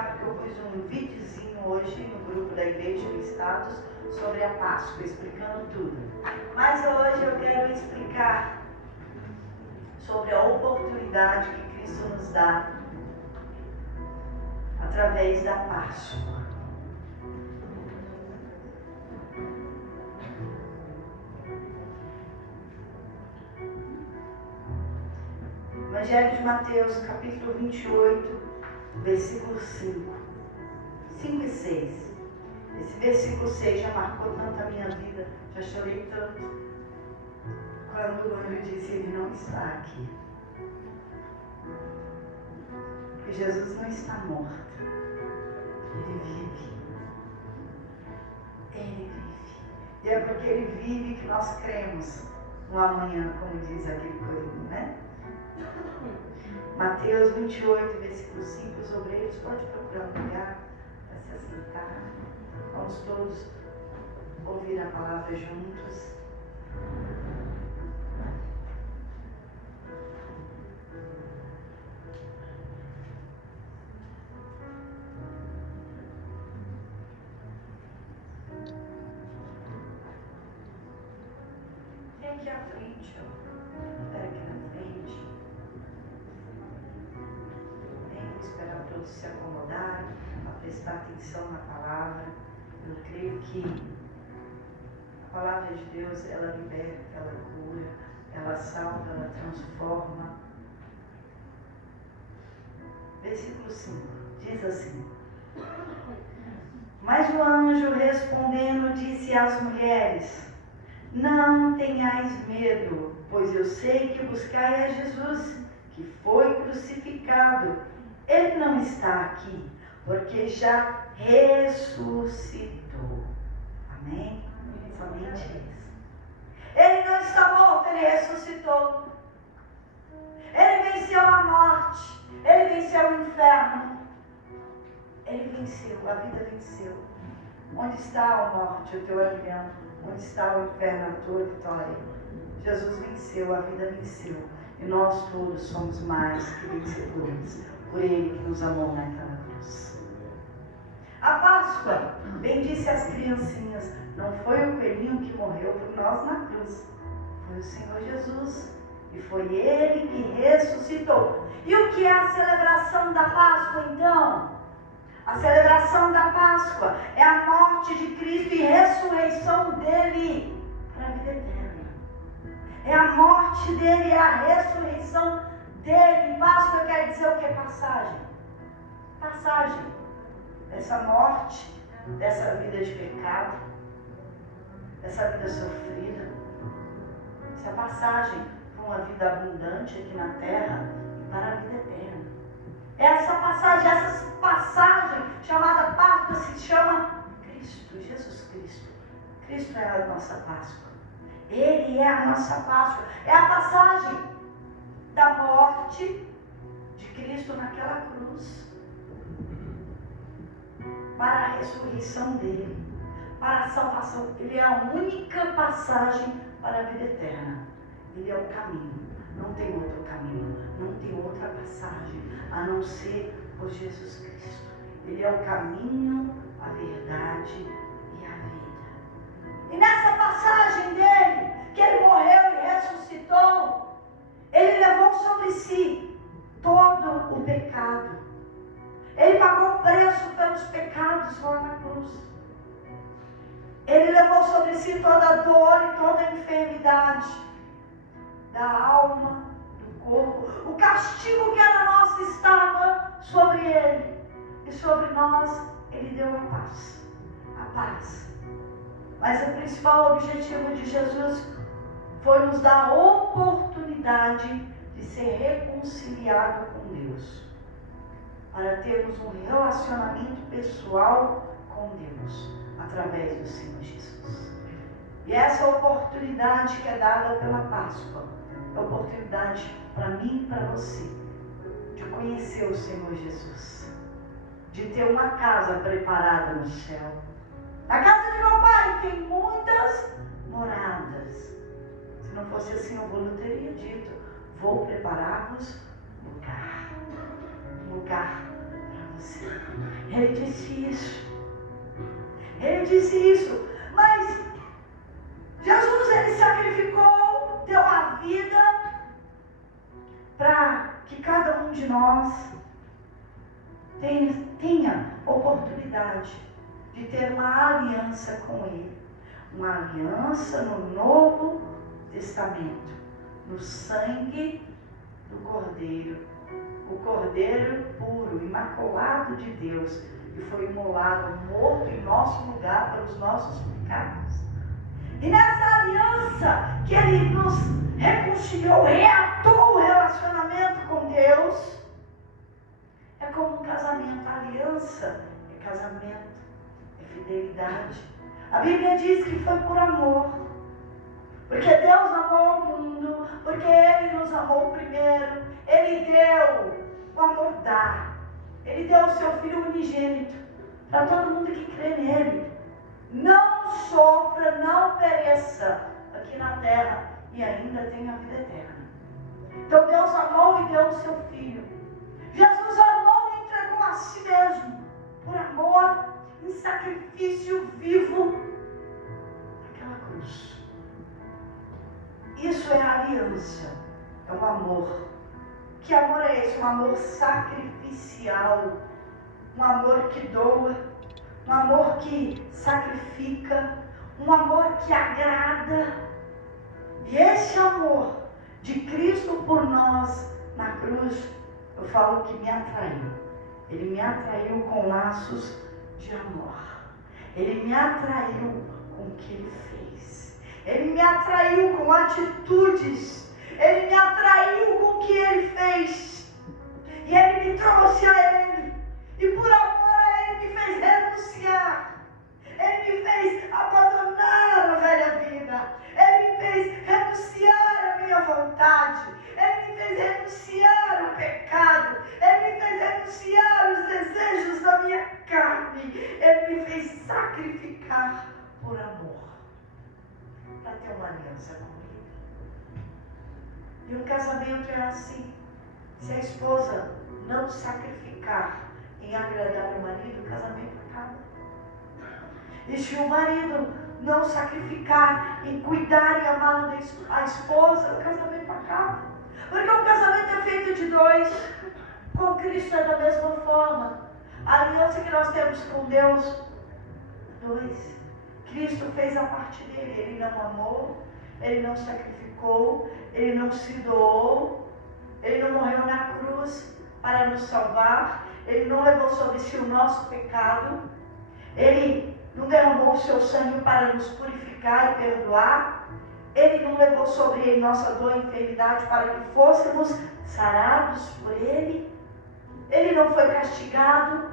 explicar, porque eu pus um videozinho hoje no grupo da igreja, no status, sobre a Páscoa, explicando tudo. Mas hoje eu quero explicar sobre a oportunidade que Cristo nos dá através da Páscoa. Evangelho de Mateus, capítulo 28, versículo 5 e 6. Esse versículo 6 já marcou tanto a minha vida, já chorei tanto, quando o anjo disse: Ele não está aqui. Porque Jesus não está morto, Ele vive. Ele vive. E é porque Ele vive que nós cremos no amanhã, como diz aquele corinho, né? Mateus 28, versículo 5, os obreiros, pode procurar um lugar para se assentar. Vamos todos ouvir a palavra juntos. Vem aqui à frente, ó. Espera aqui na frente. Vem esperar todos se acomodarem, para prestar atenção na palavra. Eu creio que a palavra de Deus, ela liberta, ela cura, ela salva, ela transforma. Versículo 5, diz assim: Mas o anjo respondendo disse às mulheres: Não tenhais medo, pois eu sei que buscai a Jesus, que foi crucificado. Ele não está aqui, porque já ressuscitou. Amém? Somente isso. Ele não está morto, ele ressuscitou. Ele venceu a morte, ele venceu o inferno. Ele venceu, a vida venceu. Onde está a morte, o teu alimento? Onde está o inferno, a tua vitória? Jesus venceu, a vida venceu. E nós todos somos mais que vencedores por Ele que nos amou naquela cruz. A Páscoa, bem disse as criancinhas, não foi o coelhinho que morreu por nós na cruz. Foi o Senhor Jesus. E foi Ele que ressuscitou. E o que é a celebração da Páscoa, então? A celebração da Páscoa é a morte de Cristo e ressurreição dele para a vida eterna. É a morte dele, é a ressurreição dele. Páscoa quer dizer o que? Passagem. Passagem dessa morte, dessa vida de pecado, dessa vida sofrida, essa passagem para uma vida abundante aqui na terra e para a vida eterna. Essa passagem chamada Páscoa se chama Cristo, Jesus Cristo. Cristo é a nossa Páscoa. Ele é a nossa Páscoa. É a passagem da morte de Cristo naquela cruz para a ressurreição dele, para a salvação. Ele é a única passagem para a vida eterna. Ele é o caminho. Não tem outro caminho, não tem outra passagem, a não ser por Jesus Cristo. Ele é o caminho, a verdade e a vida. E nessa passagem dele, que ele morreu e ressuscitou, ele levou sobre si todo o pecado. Ele pagou o preço pelos pecados lá na cruz. Ele levou sobre si toda a dor e toda a enfermidade da alma, do corpo. O castigo que era nosso estava sobre ele. E sobre nós, ele deu a paz. A paz. Mas o principal objetivo de Jesus foi nos dar a oportunidade de ser reconciliado com Deus. Para termos um relacionamento pessoal com Deus, através do Senhor Jesus. E essa oportunidade que é dada pela Páscoa, é a oportunidade para mim e para você, de conhecer o Senhor Jesus, de ter uma casa preparada no céu. Na casa de meu pai tem muitas moradas. Se não fosse assim, eu não teria dito: vou preparar-vos lugar para você. Ele disse isso. Ele disse isso. Mas Jesus, ele sacrificou, deu a vida para que cada um de nós tenha oportunidade de ter uma aliança com Ele. Uma aliança no Novo Testamento, no sangue do Cordeiro. O Cordeiro puro, imaculado de Deus, que foi imolado, morto em nosso lugar pelos nossos pecados. E nessa aliança que Ele nos reconciliou, reatou o relacionamento com Deus, é como um casamento. A aliança é casamento, é fidelidade. A Bíblia diz que foi por amor, porque Deus amou o mundo, porque Ele nos amou primeiro. Ele deu o amor dá. Ele deu o seu Filho unigênito para todo mundo que crê nele não sofra, não pereça aqui na terra e ainda tenha a vida eterna. Então Deus amou e deu o seu Filho. Jesus amou e entregou a si mesmo por amor, em sacrifício vivo naquela cruz. Isso é a aliança, é um amor. Que amor é esse? Um amor sacrificial, um amor que doa, um amor que sacrifica, um amor que agrada. E esse amor de Cristo por nós na cruz, eu falo que me atraiu. Ele me atraiu com laços de amor. Ele me atraiu com o que Ele fez. Ele me atraiu com atitudes. Ele me atraiu com o que Ele fez. E Ele me trouxe a Ele. E por amor a Ele me fez renunciar. Ele me fez abandonar a velha vida. Ele me fez renunciar à minha vontade. Ele me fez renunciar ao pecado. Ele me fez renunciar aos desejos da minha carne. Ele me fez sacrificar por amor, para ter uma aliança com Ele. E um casamento é assim. Se a esposa não sacrificar em agradar o marido, o casamento acaba. E se o marido não sacrificar em cuidar e amar a esposa, o casamento acaba. Porque o casamento é feito de dois. Com Cristo é da mesma forma. A aliança que nós temos com Deus, dois. Cristo fez a parte dele. Ele não amou, Ele não sacrificou, Ele não se doou, Ele não morreu na cruz para nos salvar, Ele não levou sobre si o nosso pecado, Ele não derramou o seu sangue para nos purificar e perdoar, Ele não levou sobre Ele nossa dor e enfermidade para que fôssemos sarados por Ele, Ele não foi castigado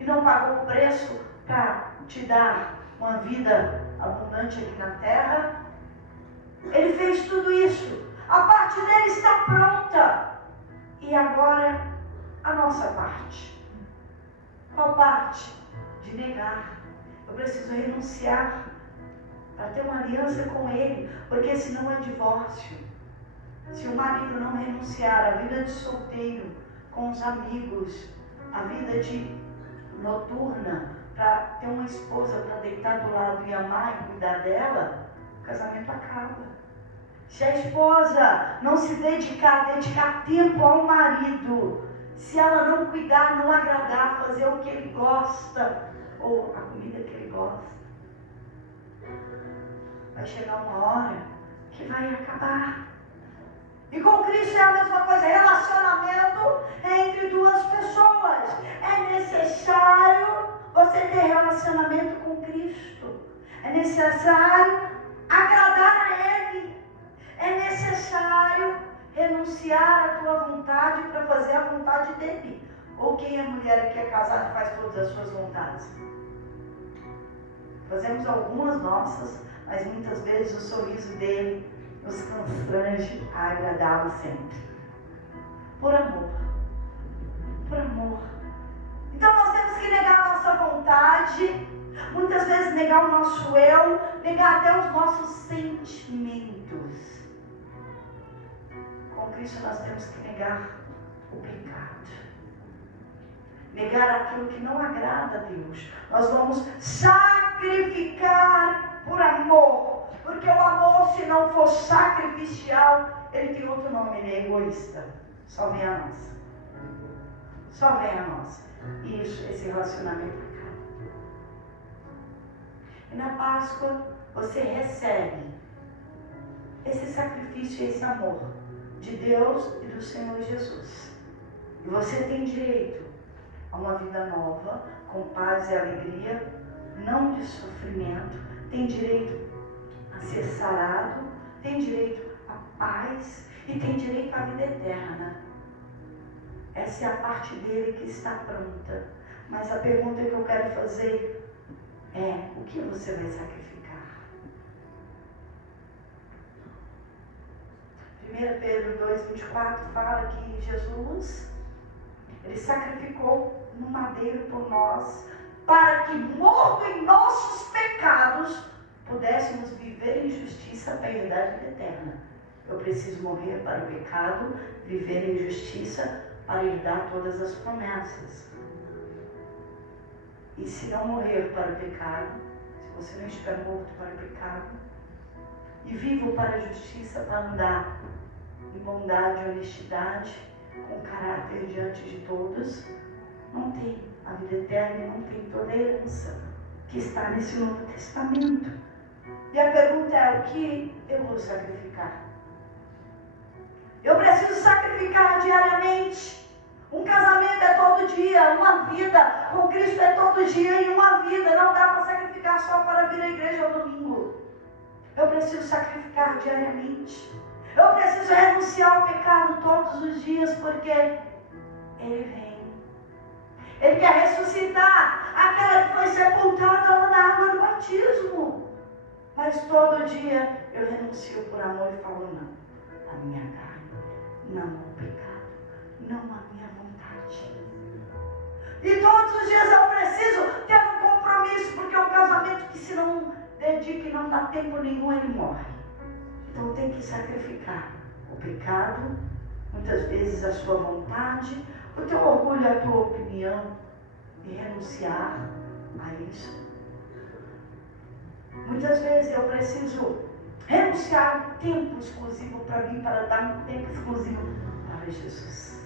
e não pagou o preço para te dar uma vida abundante aqui na terra. Ele fez tudo isso. A parte dele está pronta. E agora, a nossa parte. Qual parte? De negar. Eu preciso renunciar para ter uma aliança com Ele, porque senão é divórcio. Se o marido não renunciar à vida de solteiro, com os amigos, a vida de noturna, para ter uma esposa para deitar do lado e amar e cuidar dela, o casamento acaba. Se a esposa não se dedicar tempo ao marido, se ela não cuidar, não agradar, fazer o que ele gosta, ou a comida que ele gosta, vai chegar uma hora que vai acabar. E com Cristo é a mesma coisa. Relacionamento é entre duas pessoas. É necessário você ter relacionamento com Cristo. É necessário agradar a Ele. É necessário renunciar à tua vontade para fazer a vontade dEle. Ou quem é mulher que é casada faz todas as suas vontades? Fazemos algumas nossas, mas muitas vezes o sorriso dele nos constrange a agradá-lo sempre. Por amor. Por amor. Então nós temos que negar a nossa vontade, muitas vezes negar o nosso eu, negar até os nossos sentimentos. Com Cristo nós temos que negar o pecado. negar aquilo que não agrada a Deus. Nós vamos sacrificar por amor. Porque o amor, se não for sacrificial, ele tem outro nome, ele é egoísta. Só vem a nós. Só vem a nós. Isso, esse relacionamento acaba. E na Páscoa, você recebe esse sacrifício e esse amor de Deus e do Senhor Jesus. E você tem direito a uma vida nova, com paz e alegria, não de sofrimento. Tem direito a ser sarado, tem direito à paz e tem direito à vida eterna. Essa é a parte dele que está pronta. Mas a pergunta que eu quero fazer é: o que você vai sacrificar? 1 Pedro 2,24 fala que Jesus, ele sacrificou no madeiro por nós, para que, morto em nossos pecados, pudéssemos viver em justiça para herdar a vida eterna. Eu preciso morrer para o pecado, viver em justiça para herdar todas as promessas. E se não morrer para o pecado, se você não estiver morto para o pecado, e vivo para a justiça, para andar em bondade e honestidade, com caráter diante de todos, não tem a vida eterna, não tem toda a herança que está nesse Novo Testamento. E a pergunta é: o que eu vou sacrificar? Eu preciso sacrificar diariamente. Um casamento é todo dia, uma vida com Cristo é todo dia e uma vida. Não dá para sacrificar só para vir à igreja ao domingo. Eu preciso sacrificar diariamente. Eu preciso renunciar ao pecado todos os dias, porque Ele vem. Ele quer ressuscitar aquela que foi sepultada lá na água do batismo. Mas todo dia eu renuncio por amor e falo: não, a minha carne, não ao pecado, não a minha vontade. E todos os dias eu preciso ter um compromisso, porque é um casamento que, se não dedica e não dá tempo nenhum, ele morre. Então tem que sacrificar o pecado, muitas vezes a sua vontade, o teu orgulho, a tua opinião, e renunciar a isso. Muitas vezes eu preciso renunciar a tempo exclusivo para mim, para dar um tempo exclusivo para Jesus.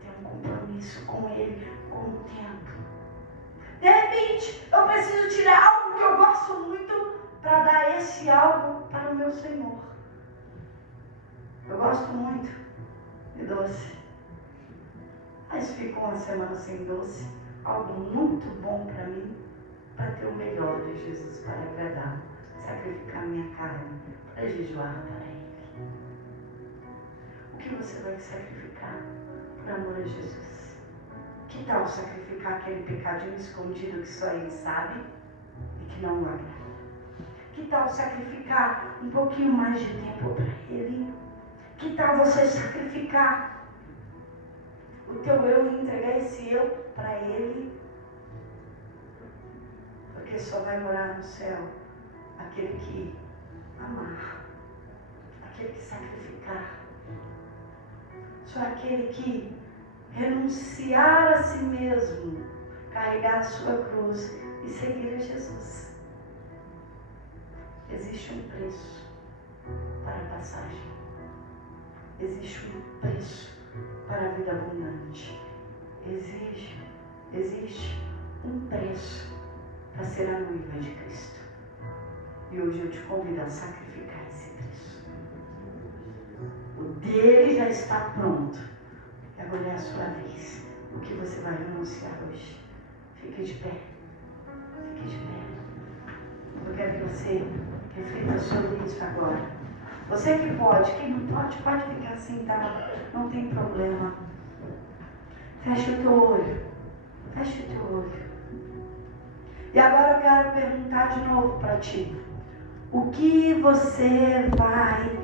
Ter um compromisso com Ele, com o tempo. De repente, eu preciso tirar algo que eu gosto muito para dar esse algo para o meu Senhor. Eu gosto muito de doce, mas fico uma semana sem doce, algo muito bom para mim, para ter o melhor de Jesus, para agradar, sacrificar minha carne, para jejuar para Ele. O que você vai sacrificar por amor a Jesus? Que tal sacrificar aquele pecadinho escondido que só Ele sabe e que não o agrada? Que tal sacrificar um pouquinho mais de tempo para Ele? Que tal você sacrificar o teu eu e entregar esse eu para Ele? Porque só vai morar no céu aquele que amar, aquele que sacrificar. Só aquele que renunciar a si mesmo, carregar a sua cruz e seguir a Jesus. Existe um preço para a passagem. Existe um preço para a vida abundante. Existe um preço para ser a noiva de Cristo. E hoje eu te convido a sacrificar esse preço. O dele já está pronto. E agora é a sua vez. O que você vai renunciar hoje? Fique de pé. Fique de pé. Eu quero que você reflita sobre isso agora. Você que pode, quem não pode, pode ficar sentado. Não tem problema. Fecha o teu olho. Fecha o teu olho. E agora eu quero perguntar de novo para ti. O que você vai